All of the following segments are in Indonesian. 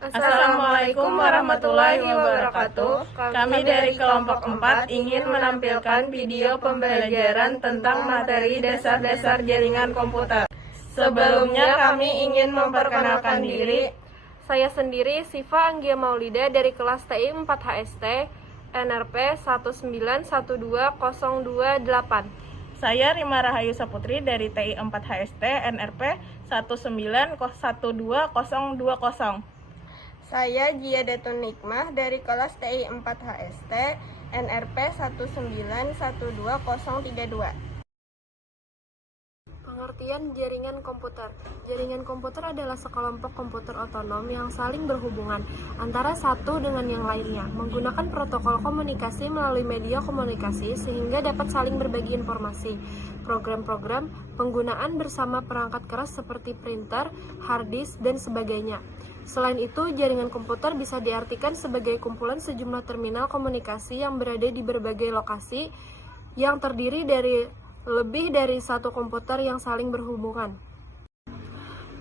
Assalamualaikum warahmatullahi wabarakatuh. Kami dari kelompok 4 ingin menampilkan video pembelajaran tentang materi dasar-dasar jaringan komputer. Sebelumnya kami ingin memperkenalkan diri. Saya sendiri Siva Anggia Maulida dari kelas TI 4 HST NRP 1912028. Saya Rima Rahayu Saputri dari TI 4 HST NRP 1912020. Saya Gia Datun Nikmah dari kelas TI 4 HST NRP 1912032. Pengertian jaringan komputer. Jaringan komputer adalah sekelompok komputer otonom yang saling berhubungan antara satu dengan yang lainnya, menggunakan protokol komunikasi melalui media komunikasi sehingga dapat saling berbagi informasi. Program-program penggunaan bersama perangkat keras seperti printer, hard disk, dan sebagainya. Selain itu, jaringan komputer bisa diartikan sebagai kumpulan sejumlah terminal komunikasi yang berada di berbagai lokasi yang terdiri dari lebih dari satu komputer yang saling berhubungan.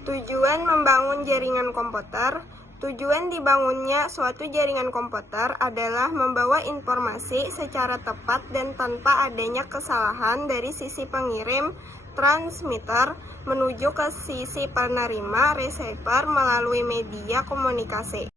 Tujuan membangun jaringan komputer. Tujuan dibangunnya suatu jaringan komputer adalah membawa informasi secara tepat dan tanpa adanya kesalahan dari sisi pengirim, transmitter, menuju ke sisi penerima, receiver melalui media komunikasi.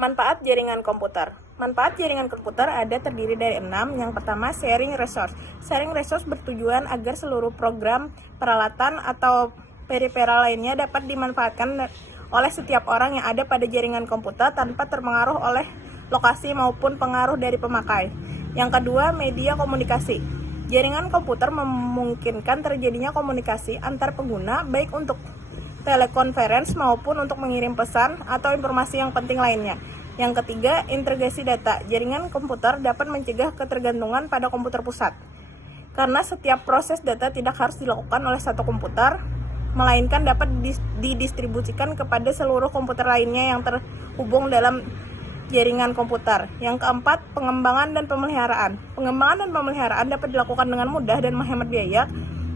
Manfaat jaringan komputer. Manfaat jaringan komputer ada terdiri dari 6. Yang pertama, sharing resource. Sharing resource bertujuan agar seluruh program, peralatan, atau peripheral lainnya dapat dimanfaatkan oleh setiap orang yang ada pada jaringan komputer tanpa terpengaruh oleh lokasi maupun pengaruh dari pemakai. Yang kedua, media komunikasi. Jaringan komputer memungkinkan terjadinya komunikasi antar pengguna baik untuk telekonferensi maupun untuk mengirim pesan atau informasi yang penting lainnya. Yang ketiga, integrasi data. Jaringan komputer dapat mencegah ketergantungan pada komputer pusat. Karena setiap proses data tidak harus dilakukan oleh satu komputer, melainkan dapat didistribusikan kepada seluruh komputer lainnya yang terhubung dalam jaringan komputer. Yang keempat, pengembangan dan pemeliharaan. Pengembangan dan pemeliharaan dapat dilakukan dengan mudah dan menghemat biaya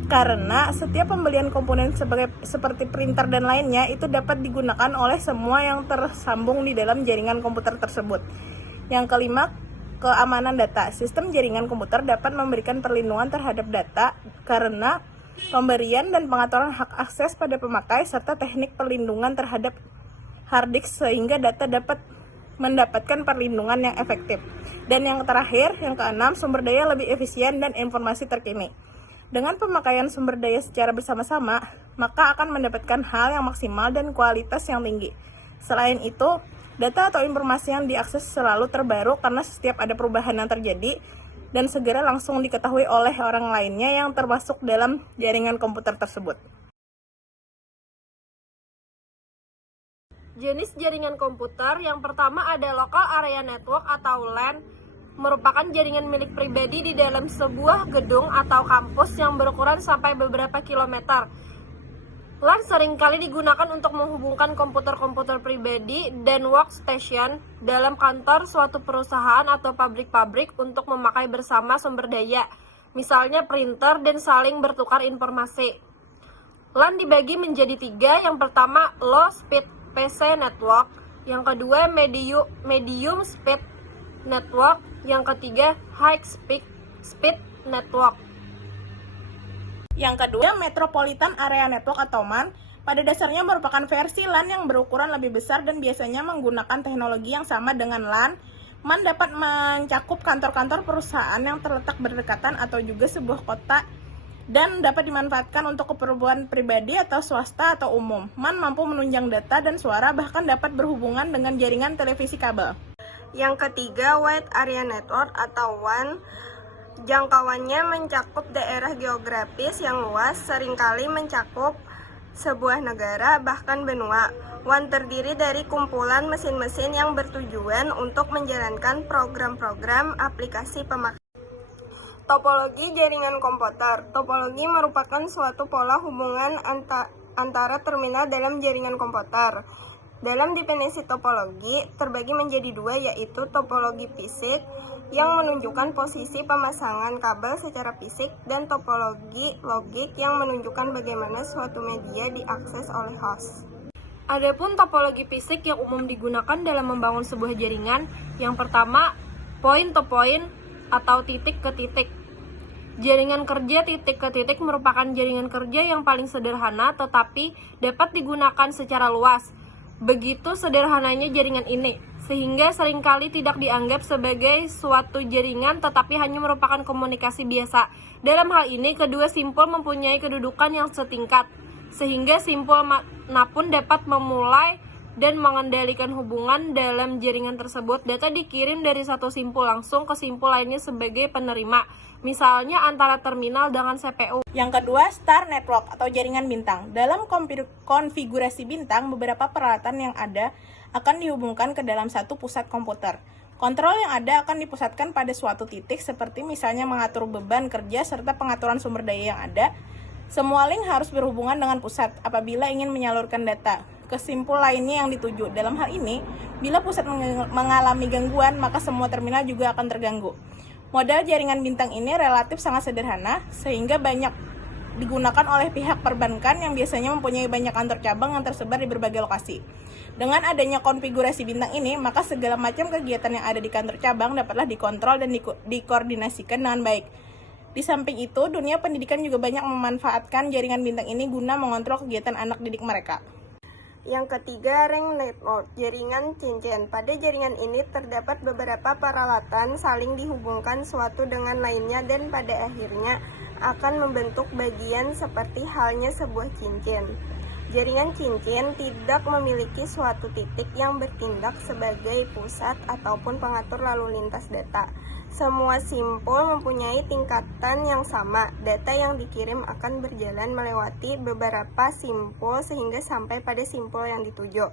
karena setiap pembelian komponen seperti printer dan lainnya itu dapat digunakan oleh semua yang tersambung di dalam jaringan komputer tersebut. Yang kelima, keamanan data. Sistem jaringan komputer dapat memberikan perlindungan terhadap data karena pemberian dan pengaturan hak akses pada pemakai serta teknik perlindungan terhadap hard disk sehingga data dapat mendapatkan perlindungan yang efektif. Dan yang terakhir, yang keenam, sumber daya lebih efisien dan informasi terkini. Dengan pemakaian sumber daya secara bersama-sama, maka akan mendapatkan hal yang maksimal dan kualitas yang tinggi. Selain itu, data atau informasi yang diakses selalu terbaru karena setiap ada perubahan yang terjadi dan segera langsung diketahui oleh orang lainnya yang termasuk dalam jaringan komputer tersebut. Jenis jaringan komputer yang pertama ada Local Area Network atau LAN, merupakan jaringan milik pribadi di dalam sebuah gedung atau kampus yang berukuran sampai beberapa kilometer. LAN seringkali digunakan untuk menghubungkan komputer-komputer pribadi dan workstation dalam kantor suatu perusahaan atau pabrik-pabrik untuk memakai bersama sumber daya, misalnya printer, dan saling bertukar informasi. LAN dibagi menjadi 3, yang pertama Low Speed PC Network, yang kedua Medium Speed Network, yang ketiga High Speed Network. Yang kedua, Metropolitan Area Network atau MAN. Pada dasarnya merupakan versi LAN yang berukuran lebih besar dan biasanya menggunakan teknologi yang sama dengan LAN. MAN dapat mencakup kantor-kantor perusahaan yang terletak berdekatan atau juga sebuah kota dan dapat dimanfaatkan untuk keperluan pribadi atau swasta atau umum. MAN mampu menunjang data dan suara, bahkan dapat berhubungan dengan jaringan televisi kabel. Yang ketiga, Wide Area Network atau WAN. Jangkauannya mencakup daerah geografis yang luas, seringkali mencakup sebuah negara, bahkan benua. WAN terdiri dari kumpulan mesin-mesin yang bertujuan untuk menjalankan program-program aplikasi pemakai. Topologi jaringan komputer. Topologi merupakan suatu pola hubungan antara terminal dalam jaringan komputer. Dalam definisi topologi, terbagi menjadi 2, yaitu topologi fisik yang menunjukkan posisi pemasangan kabel secara fisik dan topologi logik yang menunjukkan bagaimana suatu media diakses oleh host. Adapun topologi fisik yang umum digunakan dalam membangun sebuah jaringan, yang pertama, point to point atau titik ke titik. Jaringan kerja titik ke titik merupakan jaringan kerja yang paling sederhana tetapi dapat digunakan secara luas. Begitu sederhananya jaringan ini, sehingga seringkali tidak dianggap sebagai suatu jaringan tetapi hanya merupakan komunikasi biasa. Dalam hal ini, kedua simpul mempunyai kedudukan yang setingkat, sehingga simpul manapun dapat memulai dan mengendalikan hubungan dalam jaringan tersebut. Data dikirim dari satu simpul langsung ke simpul lainnya sebagai penerima, misalnya antara terminal dengan CPU. Yang kedua, star network atau jaringan bintang. Dalam konfigurasi bintang, beberapa peralatan yang ada akan dihubungkan ke dalam satu pusat komputer. Kontrol yang ada akan dipusatkan pada suatu titik, seperti misalnya mengatur beban kerja serta pengaturan sumber daya yang ada. Semua link harus berhubungan dengan pusat apabila ingin menyalurkan data ke simpul lainnya yang dituju. Dalam hal ini, bila pusat mengalami gangguan, maka semua terminal juga akan terganggu. Model jaringan bintang ini relatif sangat sederhana, sehingga banyak digunakan oleh pihak perbankan yang biasanya mempunyai banyak kantor cabang yang tersebar di berbagai lokasi. Dengan adanya konfigurasi bintang ini, maka segala macam kegiatan yang ada di kantor cabang dapatlah dikontrol dan dikoordinasikan dengan baik. Di samping itu, dunia pendidikan juga banyak memanfaatkan jaringan bintang ini guna mengontrol kegiatan anak didik mereka. Yang ketiga, ring network, jaringan cincin. Pada jaringan ini terdapat beberapa peralatan saling dihubungkan suatu dengan lainnya dan pada akhirnya akan membentuk bagian seperti halnya sebuah cincin. Jaringan cincin tidak memiliki suatu titik yang bertindak sebagai pusat ataupun pengatur lalu lintas data. Semua simpul mempunyai tingkatan yang sama. Data yang dikirim akan berjalan melewati beberapa simpul sehingga sampai pada simpul yang dituju.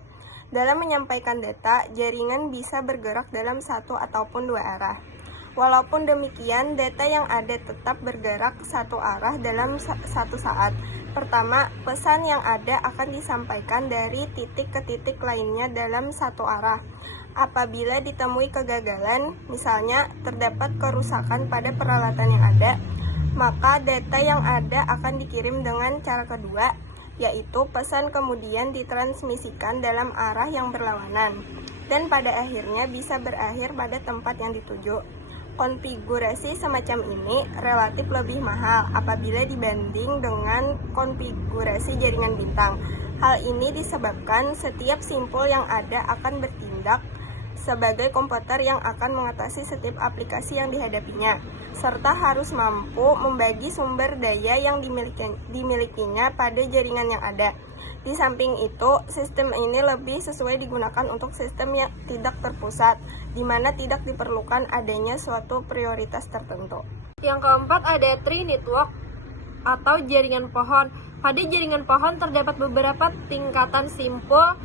Dalam menyampaikan data, jaringan bisa bergerak dalam satu ataupun dua arah. Walaupun demikian, data yang ada tetap bergerak satu arah dalam satu saat. Pertama, pesan yang ada akan disampaikan dari titik ke titik lainnya dalam satu arah. Apabila ditemui kegagalan, misalnya terdapat kerusakan pada peralatan yang ada, maka data yang ada akan dikirim dengan cara kedua, yaitu pesan kemudian ditransmisikan dalam arah yang berlawanan, dan pada akhirnya bisa berakhir pada tempat yang dituju. Konfigurasi semacam ini relatif lebih mahal apabila dibanding dengan konfigurasi jaringan bintang. Hal ini disebabkan setiap simpul yang ada akan bertindak sebagai komputer yang akan mengatasi setiap aplikasi yang dihadapinya, serta harus mampu membagi sumber daya yang dimilikinya pada jaringan yang ada. Di samping itu, sistem ini lebih sesuai digunakan untuk sistem yang tidak terpusat, di mana tidak diperlukan adanya suatu prioritas tertentu. Yang keempat ada tree network atau jaringan pohon. Pada jaringan pohon terdapat beberapa tingkatan simpul.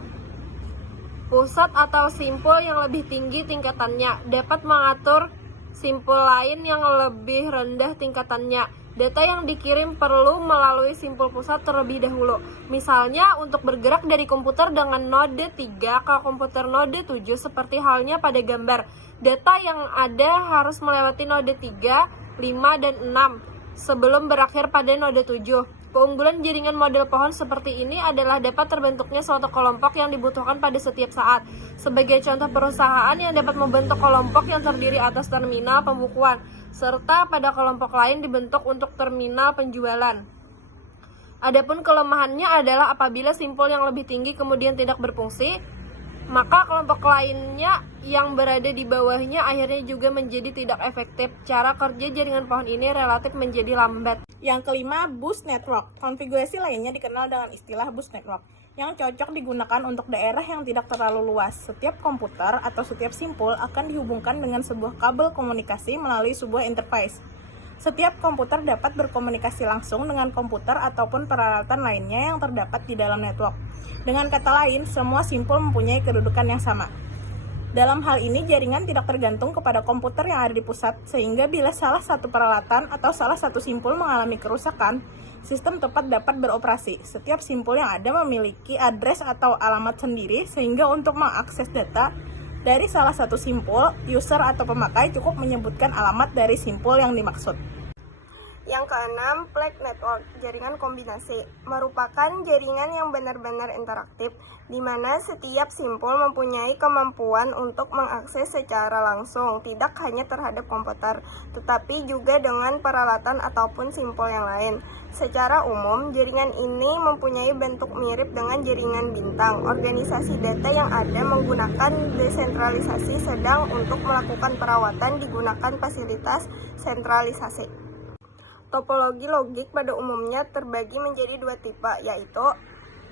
Pusat atau simpul yang lebih tinggi tingkatannya dapat mengatur simpul lain yang lebih rendah tingkatannya. Data yang dikirim perlu melalui simpul pusat terlebih dahulu. Misalnya untuk bergerak dari komputer dengan node 3 ke komputer node 7 seperti halnya pada gambar. Data yang ada harus melewati node 3, 5, dan 6 sebelum berakhir pada node 7. Keunggulan jaringan model pohon seperti ini adalah dapat terbentuknya suatu kelompok yang dibutuhkan pada setiap saat. Sebagai contoh, perusahaan yang dapat membentuk kelompok yang terdiri atas terminal pembukuan, serta pada kelompok lain dibentuk untuk terminal penjualan. Adapun kelemahannya adalah apabila simpul yang lebih tinggi kemudian tidak berfungsi, maka kelompok lainnya yang berada di bawahnya akhirnya juga menjadi tidak efektif. Cara kerja jaringan pohon ini relatif menjadi lambat. Yang kelima, bus network. Konfigurasi lainnya dikenal dengan istilah bus network, yang cocok digunakan untuk daerah yang tidak terlalu luas. Setiap komputer atau setiap simpul akan dihubungkan dengan sebuah kabel komunikasi melalui sebuah interface. Setiap komputer dapat berkomunikasi langsung dengan komputer ataupun peralatan lainnya yang terdapat di dalam network. Dengan kata lain, semua simpul mempunyai kedudukan yang sama. Dalam hal ini, jaringan tidak tergantung kepada komputer yang ada di pusat, sehingga bila salah satu peralatan atau salah satu simpul mengalami kerusakan, sistem tepat dapat beroperasi. Setiap simpul yang ada memiliki address atau alamat sendiri, sehingga untuk mengakses data dari salah satu simpul, user atau pemakai cukup menyebutkan alamat dari simpul yang dimaksud. Yang keenam, flag network, jaringan kombinasi, merupakan jaringan yang benar-benar interaktif, di mana setiap simpul mempunyai kemampuan untuk mengakses secara langsung, tidak hanya terhadap komputer, tetapi juga dengan peralatan ataupun simpul yang lain. Secara umum, jaringan ini mempunyai bentuk mirip dengan jaringan bintang. Organisasi data yang ada menggunakan desentralisasi, sedang untuk melakukan perawatan digunakan fasilitas sentralisasi. Topologi logik pada umumnya terbagi menjadi dua tipe, yaitu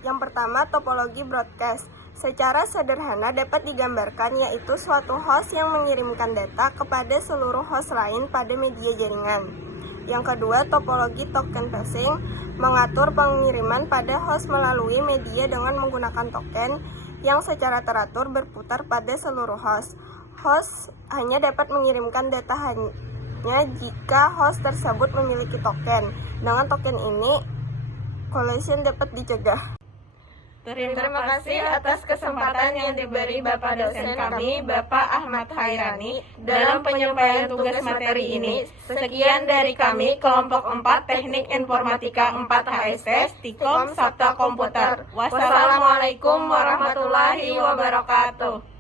yang pertama topologi broadcast. Secara sederhana dapat digambarkan yaitu suatu host yang mengirimkan data kepada seluruh host lain pada media jaringan. Yang kedua topologi token passing, mengatur pengiriman pada host melalui media dengan menggunakan token yang secara teratur berputar pada seluruh host. Host hanya dapat mengirimkan data jika host tersebut memiliki token. Dengan token ini, collision dapat dicegah. Terima kasih atas kesempatan yang diberi Bapak dosen kami, Bapak Ahmad Hairani, dalam penyampaian tugas materi ini. Sekian dari kami, kelompok 4 Teknik Informatika 4 HSS, Tikom Sabta Komputer. Wassalamualaikum warahmatullahi wabarakatuh.